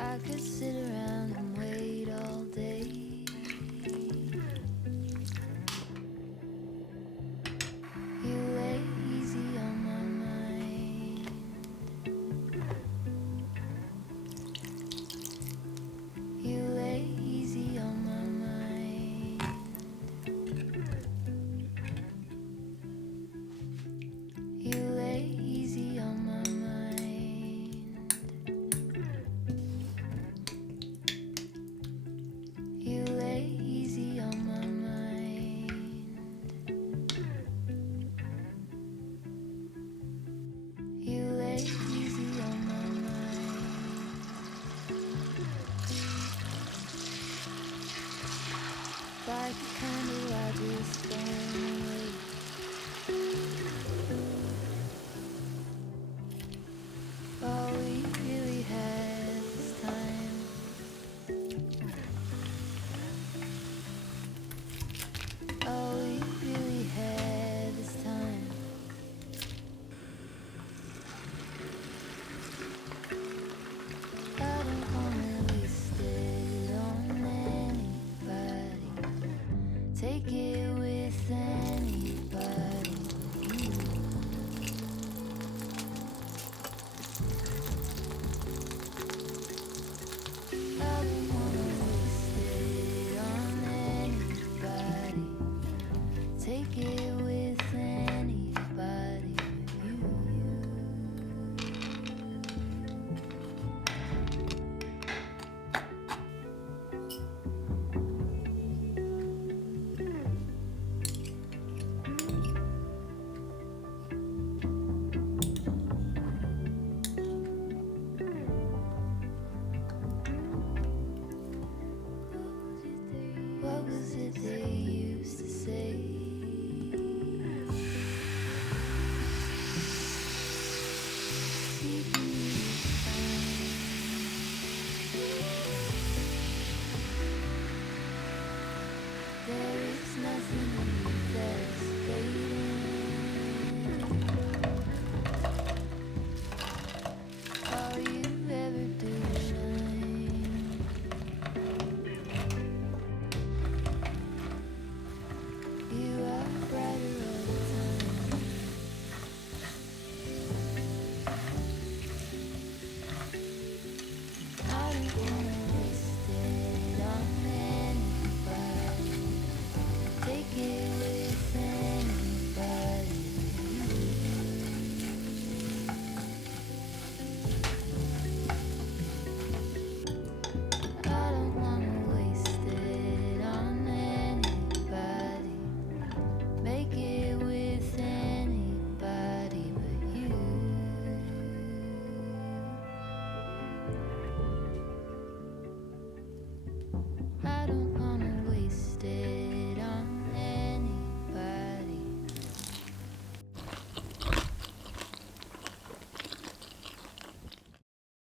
I could sit around and wait all day. You lay easy on my mind. You lay easy on my mind. You lay easy on my mind. You lay easy on my mind. You lay easy on my mind. Like a candle, I just burn away. All we really had is time. All we really had is time. I don't wanna waste it on anybody. Take it with anybody. I don't wanna waste it on anybody. Take it with anybody. What was it they used to say? Seeking you to find. There is nothing in this.